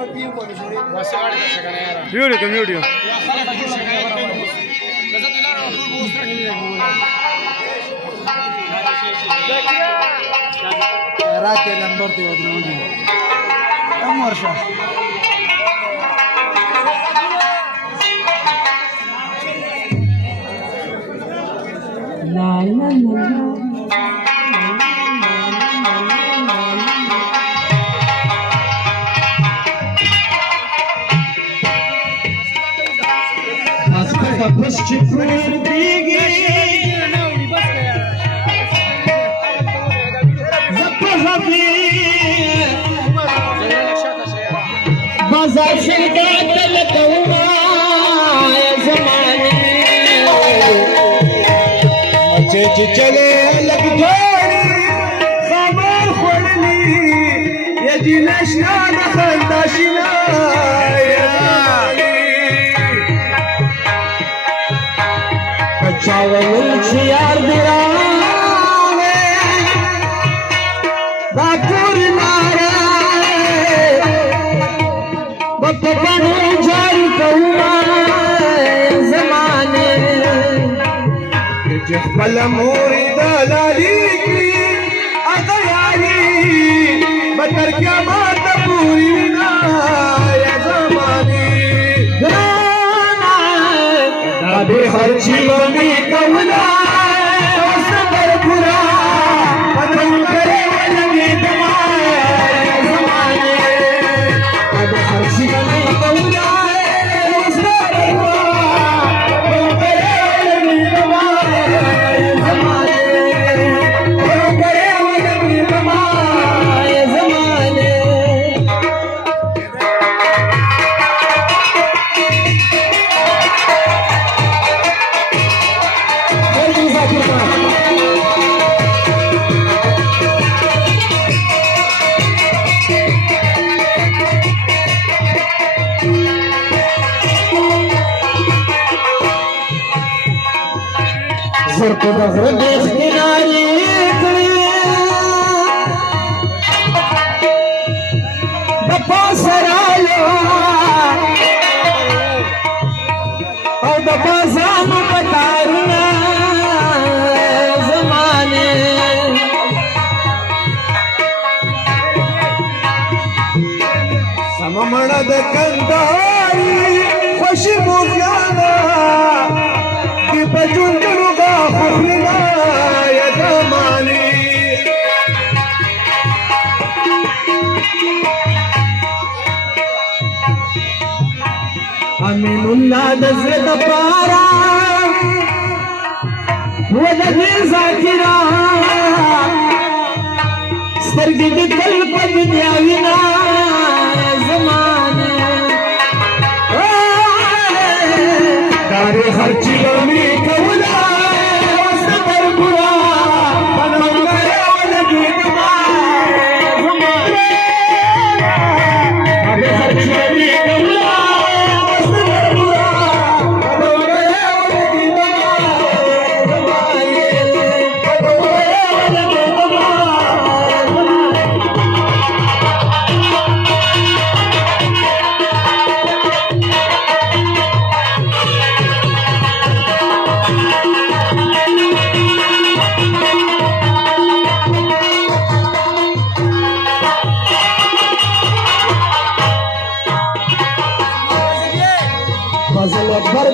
व्हिडिओ का व्हिडिओ रात्री नंबर ते कम वर्ष चले लग जोड़ी खबर खोलनी ये जिनशना दखलदाशिना चावल यार दिरा बाकुर नारा बपनु जारी कौमा जमाने जखबल मोरी दलाली की अदयारी बतर क्या बात पूरी ना या जमाने अबे हर जीवन में कमला सबर पूरा पतंग करे लगे दमाए जमाने अबे हर जीवन में कमला सरको बहर देश किनारे बपा सरालो और बपा जाम बतारना जमाने सममणद कंदारी खुशी मुझाना कि बजुन खुफना या जमाने अमीनुल्लाह नजर पारा वो लगे जाकिरा सरगिद कल पद न्याविना जमाने तारे हर चिलो में कौला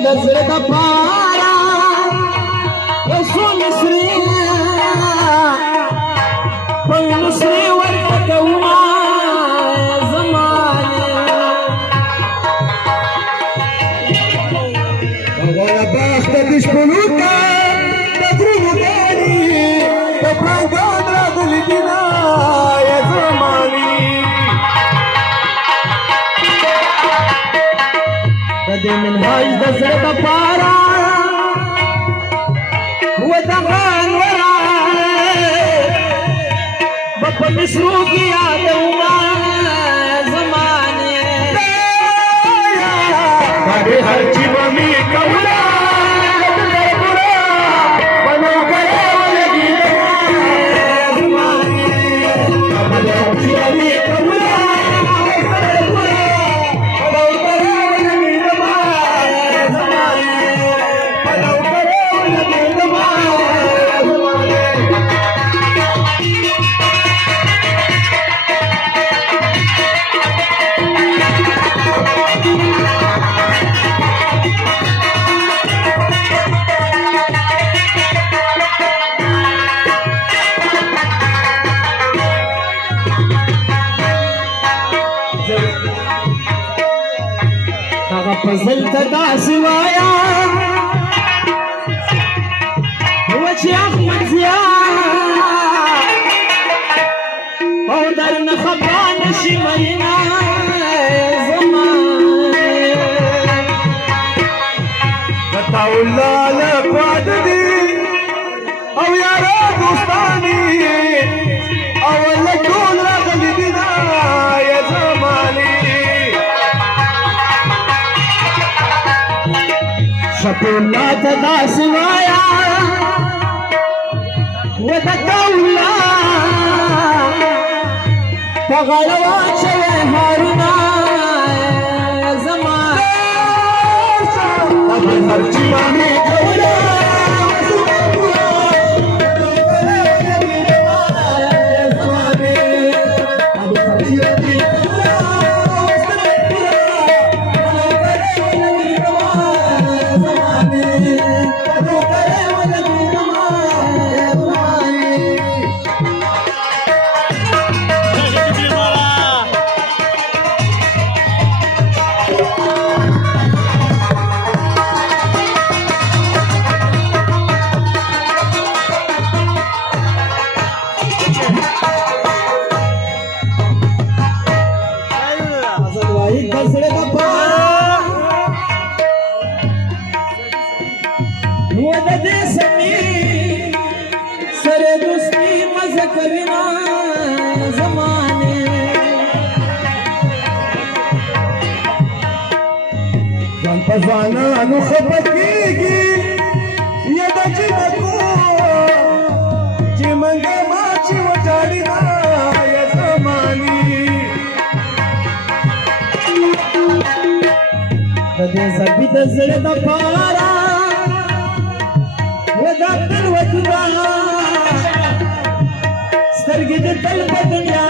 नजर द पारा रसूल श्री कोई श्री वर्त कौमा जमाने वला बाख्त दिशपुलुका तजरुब दारी तप्रांगोद रगल दिना या जमानी कदे من هاج دزر पारा هو दगान वरा बप मिसरू की यादौना जमाने बड़े हर जीव में कौला बनो करे लगी जमाने बड़े हर जीव में कौला دغه فضل ته داسې وایا و چې احمد ضیا او درنه خفه نشي مینا زما الله لقد دي او یارا دوستانی او لټول راغلی دي دا یا زماني شکولا ته داسې وایا وتکولا په غاړه واچوې هارونه زما هر چې باندې کوله ځوانانو خفه کېږي یا د چې د کور چې منګه ما چې وټاړي دا یا زماني د دې زبې د زړه دپاره و دا تلوتونه سترګې د تل په دنیا